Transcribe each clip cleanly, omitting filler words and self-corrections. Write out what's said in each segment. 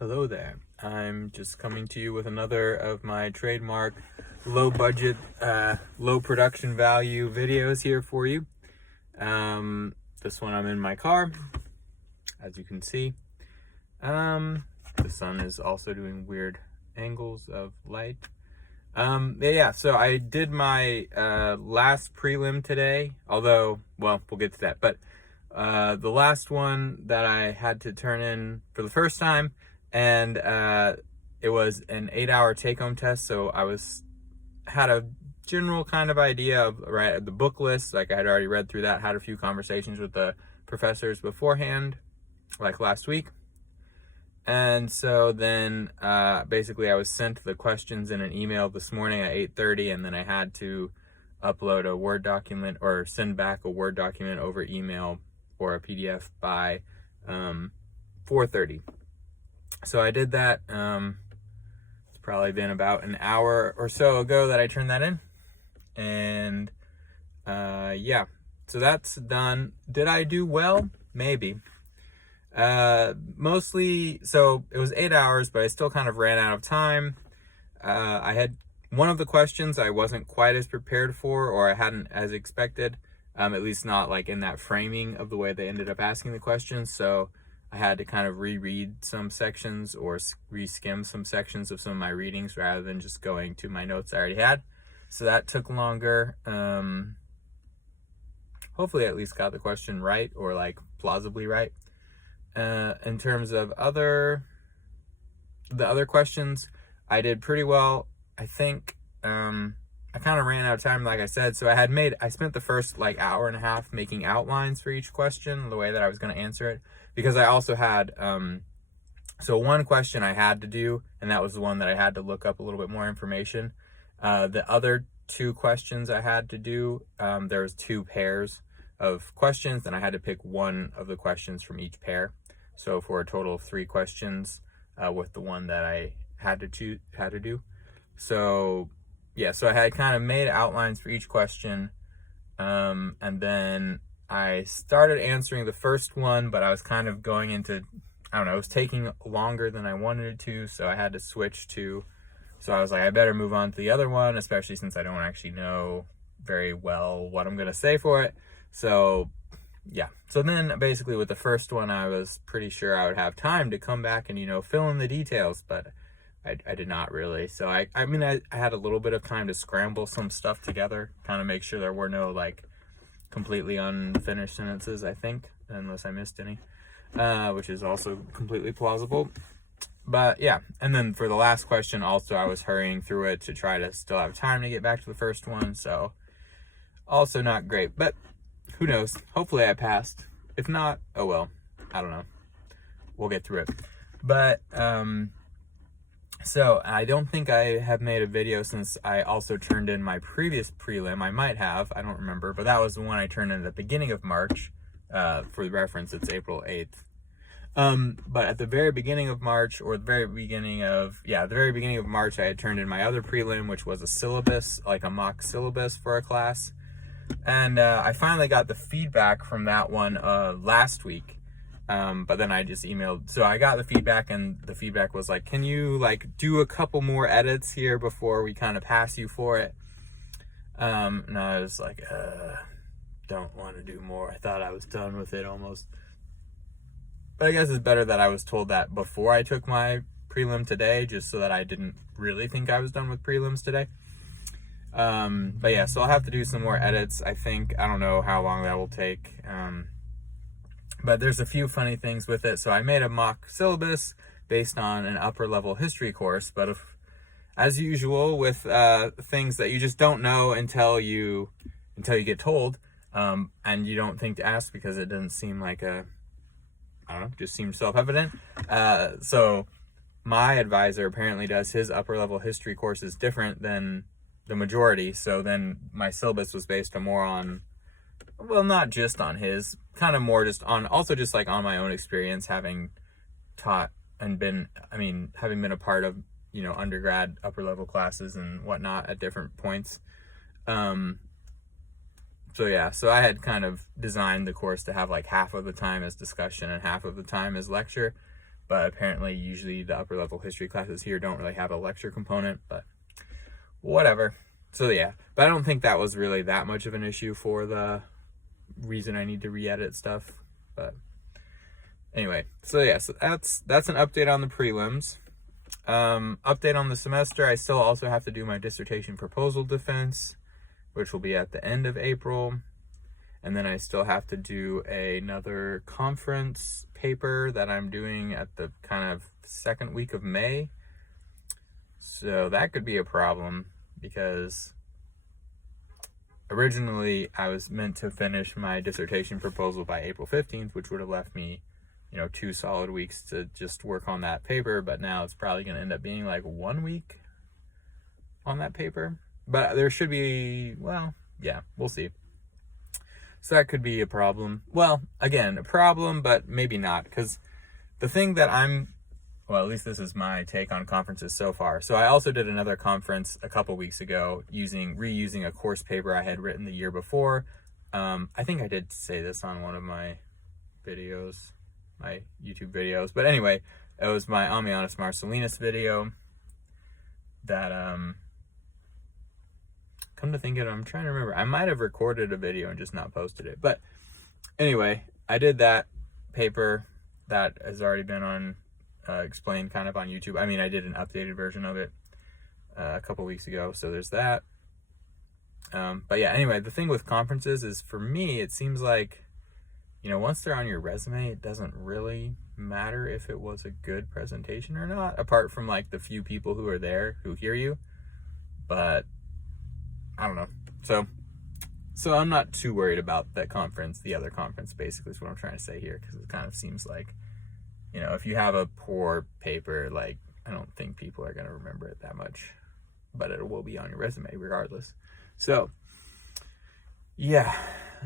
Hello there. I'm just coming to you with another of my trademark low budget, low production value videos here for you. This one I'm in my car, as you can see. The sun is also doing weird angles of light. So I did my last prelim today, although, well, we'll get to that. But the last one that I had to turn in for the first time, and it was an 8-hour take-home test, so I had a general kind of idea of the book list. Like, I had already read through that, had a few conversations with the professors beforehand, like last week. And so then basically I was sent the questions in an email this morning at 8:30, and then I had to upload a Word document or send back a Word document over email or a PDF by 4:30. So I did that. It's probably been about an hour or so ago that I turned that in. And so that's done. Did I do well? Maybe. Mostly, so it was 8 hours, but I still kind of ran out of time. I had one of the questions I wasn't quite as prepared for, or I hadn't as expected, at least not like in that framing of the way they ended up asking the questions. So I had to kind of reread some sections or reskim some sections of some of my readings rather than just going to my notes I already had. So that took longer. Hopefully I at least got the question right, or like plausibly right. In terms of the other questions, I did pretty well. I think I kind of ran out of time, like I said, so I spent the first like hour and a half making outlines for each question, the way that I was going to answer it, because I also had so one question I had to do, and that was the one that I had to look up a little bit more information. The other two questions I had to do, there was two pairs of questions, and I had to pick one of the questions from each pair. So for a total of 3 questions, with the one that I had to do. So yeah, so I had kind of made outlines for each question, and then I started answering the first one, but I was kind of going into, I don't know, it was taking longer than I wanted it to, so I had to switch to, so I was like, I better move on to the other one, especially since I don't actually know very well what I'm going to say for it. So yeah, so then basically with the first one, I was pretty sure I would have time to come back and, fill in the details, but I did not really. So I had a little bit of time to scramble some stuff together, kind of make sure there were no like completely unfinished sentences, I think, unless I missed any, which is also completely plausible. But yeah, and then for the last question also, I was hurrying through it to try to still have time to get back to the first one, so also not great, but who knows? Hopefully I passed. If not, oh well. I don't know. We'll get through it. But, so I don't think I have made a video since I also turned in my previous prelim. I might have, I don't remember, but that was the one I turned in at the beginning of March. For reference, it's April 8th. But at the very beginning of March, or the very beginning of March, I had turned in my other prelim, which was a syllabus, like a mock syllabus for a class. And I finally got the feedback from that one last week, but then I just emailed. So I got the feedback, and the feedback was like, can you like do a couple more edits here before we kind of pass you for it? And I was like, don't want to do more. I thought I was done with it almost. But I guess it's better that I was told that before I took my prelim today, just so that I didn't really think I was done with prelims today. But yeah, so I'll have to do some more edits, I think. I don't know how long that will take. But there's a few funny things with it. So I made a mock syllabus based on an upper level history course, but as usual with things that you just don't know until you get told, and you don't think to ask because it doesn't seem like just seems self-evident. So my advisor apparently does his upper level history courses different than the majority, so then my syllabus was based more on, well, not just on his, kind of more just on, also just like on my own experience, having taught and having been a part of, undergrad upper level classes and whatnot at different points. So yeah, so I had kind of designed the course to have like half of the time as discussion and half of the time as lecture. but apparently usually the upper level history classes here don't really have a lecture component, but whatever. So yeah, but I don't think that was really that much of an issue for the reason I need to re-edit stuff. But anyway, so yeah, so that's an update on the prelims. Update on the semester, I still also have to do my dissertation proposal defense, which will be at the end of April. And then I still have to do another conference paper that I'm doing at the kind of second week of May. So that could be a problem, because originally I was meant to finish my dissertation proposal by April 15th, which would have left me, 2 solid weeks to just work on that paper. But now it's probably going to end up being like 1 week on that paper. But there should be, well, yeah, we'll see. So that could be a problem. Well, again, a problem, but maybe not, because the thing that well, at least this is my take on conferences so far. So I also did another conference a couple weeks ago reusing a course paper I had written the year before. I think I did say this on one of my videos, my YouTube videos. But anyway, it was my Ammianus Marcellinus video that, come to think of it, I'm trying to remember. I might have recorded a video and just not posted it. But anyway, I did that paper that has already been explained kind of on YouTube. I mean, I did an updated version of it a couple weeks ago, so there's that. But yeah, anyway, the thing with conferences is, for me, it seems like, once they're on your resume, it doesn't really matter if it was a good presentation or not, apart from like the few people who are there who hear you. But I don't know. So I'm not too worried about that conference, the other conference, basically, is what I'm trying to say here, because it kind of seems like, if you have a poor paper, like, I don't think people are going to remember it that much, but it will be on your resume regardless. So, yeah.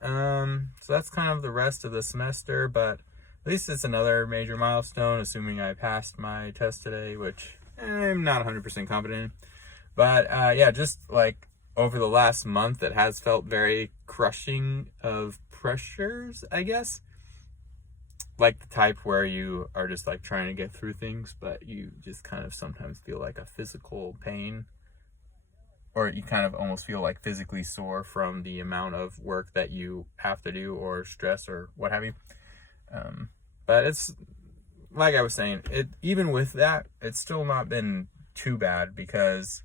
So that's kind of the rest of the semester, but at least it's another major milestone, assuming I passed my test today, which I'm not 100% confident in. But, yeah, just like over the last month, it has felt very crushing of pressures, I guess. Like the type where you are just like trying to get through things, but you just kind of sometimes feel like a physical pain, or you kind of almost feel like physically sore from the amount of work that you have to do, or stress, or what have you. But it's, like I was saying, even with that, it's still not been too bad, because,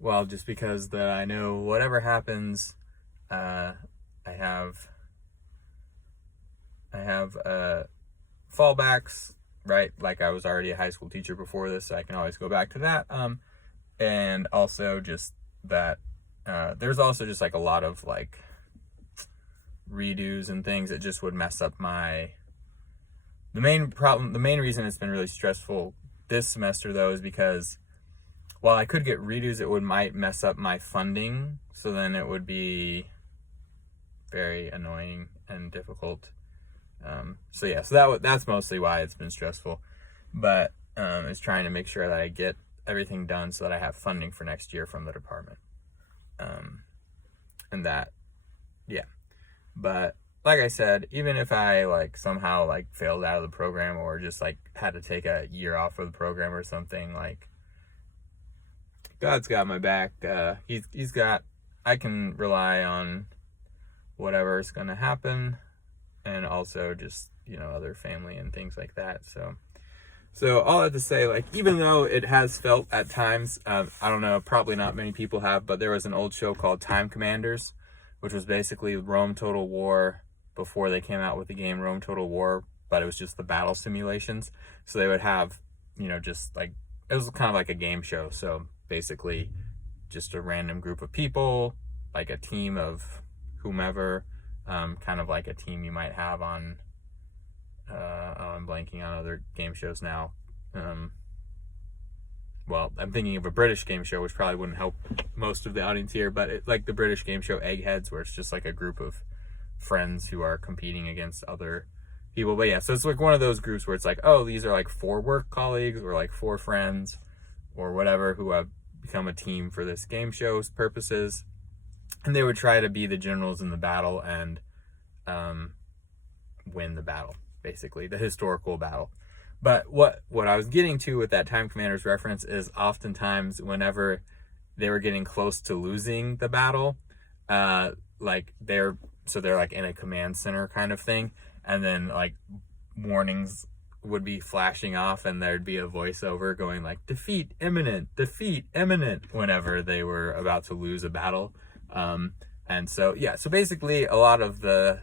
well, just because that I know whatever happens, I have fallbacks, right? Like, I was already a high school teacher before this, so I can always go back to that. And also just that there's also just like a lot of like redos and things that just would mess up the main reason it's been really stressful this semester, though, is because while I could get redos, it might mess up my funding, so then it would be very annoying and difficult. So yeah, so that's mostly why it's been stressful, but is trying to make sure that I get everything done so that I have funding for next year from the department. And that, yeah. But like I said, even if I like somehow like failed out of the program, or just like had to take a year off of the program or something, like, God's got my back. I can rely on whatever's gonna happen, and also just, other family and things like that. So all I have to say, like, even though it has felt at times, I don't know, probably not many people have, but there was an old show called Time Commanders, which was basically Rome Total War before they came out with the game Rome Total War, but it was just the battle simulations. So they would have, just like, it was kind of like a game show. So basically just a random group of people, like a team of whomever, kind of like a team you might have on, I'm blanking on other game shows now. Well, I'm thinking of a British game show, which probably wouldn't help most of the audience here, but like the British game show Eggheads, where it's just like a group of friends who are competing against other people. But yeah, so it's like one of those groups where it's like, oh, these are like 4 work colleagues, or like 4 friends, or whatever, who have become a team for this game show's purposes, and they would try to be the generals in the battle and win the battle. basically, the historical battle. But what I was getting to with that Time Commanders reference is oftentimes whenever they were getting close to losing the battle, like they're like in a command center kind of thing, and then like warnings would be flashing off, and there'd be a voiceover going like defeat imminent, whenever they were about to lose a battle. And so yeah, so basically a lot of the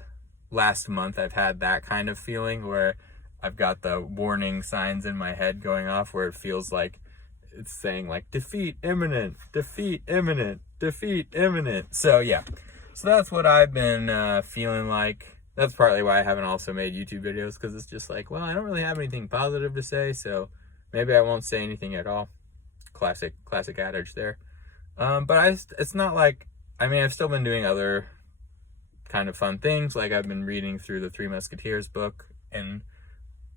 last month I've had that kind of feeling where I've got the warning signs in my head going off, where it feels like it's saying like defeat imminent. So yeah, so that's what I've been feeling like. That's partly why I haven't also made YouTube videos, because it's just like, well, I don't really have anything positive to say, so maybe I won't say anything at all. Classic adage there. But it's not like, I mean, I've still been doing other kind of fun things, like I've been reading through the Three Musketeers book in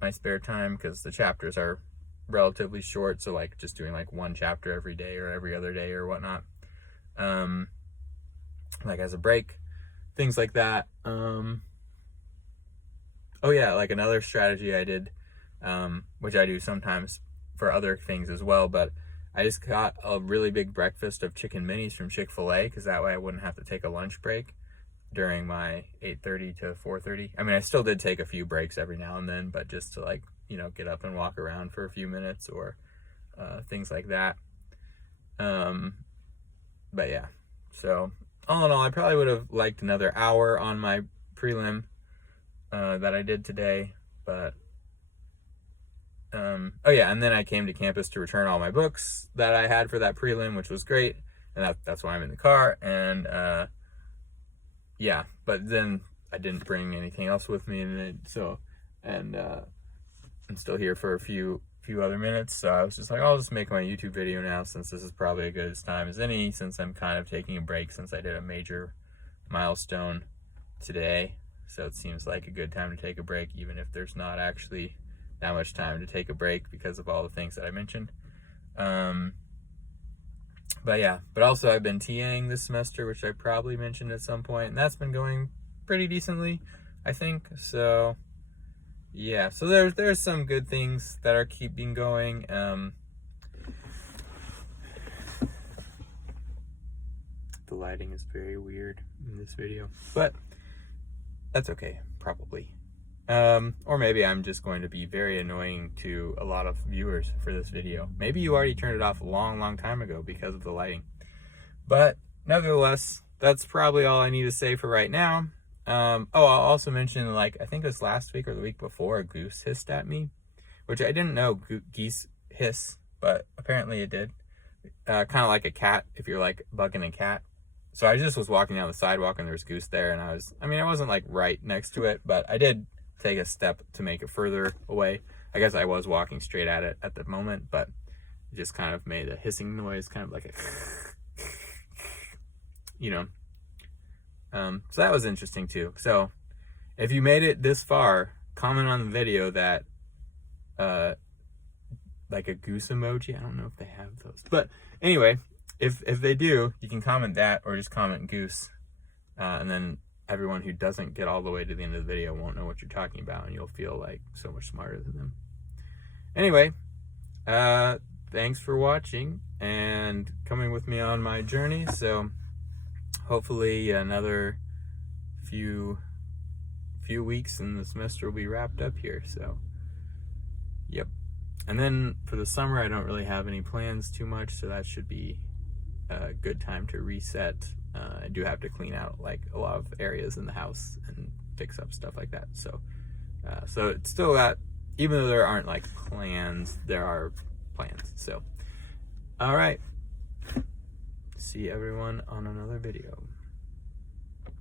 my spare time, because the chapters are relatively short, so like just doing like one chapter every day or every other day or whatnot, like as a break, things like that. Oh yeah, like another strategy I did, which I do sometimes for other things as well, but I just got a really big breakfast of chicken minis from Chick-fil-A, because that way I wouldn't have to take a lunch break during my 8:30 to 4:30. I mean, I still did take a few breaks every now and then, but just to like, you know, get up and walk around for a few minutes or things like that. But yeah, so all in all, I probably would have liked another hour on my prelim that I did today, but oh yeah, and then I came to campus to return all my books that I had for that prelim, which was great, and that's why I'm in the car. And yeah, but then I didn't bring anything else with me, and I'm still here for a few other minutes, so I was just like, I'll just make my YouTube video now, since this is probably as good as time as any, since I'm kind of taking a break since I did a major milestone today. So it seems like a good time to take a break, even if there's not actually that much time to take a break because of all the things that I mentioned. But yeah, but also I've been TAing this semester, which I probably mentioned at some point, and that's been going pretty decently, I think. So yeah, so there's some good things that are keeping going. The lighting is very weird in this video, but that's okay, probably. Or maybe I'm just going to be very annoying to a lot of viewers for this video. Maybe you already turned it off a long time ago because of the lighting. But nevertheless, that's probably all I need to say for right now. Oh, I'll also mention, like, I think it was last week or the week before, a goose hissed at me, which I didn't know geese hiss, but apparently it did. Kind of like a cat, if you're like bugging a cat. So I just was walking down the sidewalk and there was goose there, and I wasn't like right next to it, but I did take a step to make it further away. I guess I was walking straight at it at the moment, but it just kind of made a hissing noise, kind of like a, you know. So that was interesting too. So if you made it this far, comment on the video that, like a goose emoji. I don't know if they have those, but anyway, if they do, you can comment that, or just comment goose, and then everyone who doesn't get all the way to the end of the video won't know what you're talking about, and you'll feel like so much smarter than them. Anyway, thanks for watching and coming with me on my journey. So hopefully another few weeks and the semester will be wrapped up here. So yep. And then for the summer, I don't really have any plans too much, so that should be a good time to reset. I do have to clean out like a lot of areas in the house and fix up stuff like that. So so it's still got, even though there aren't like plans, there are plans. So all right, see everyone on another video.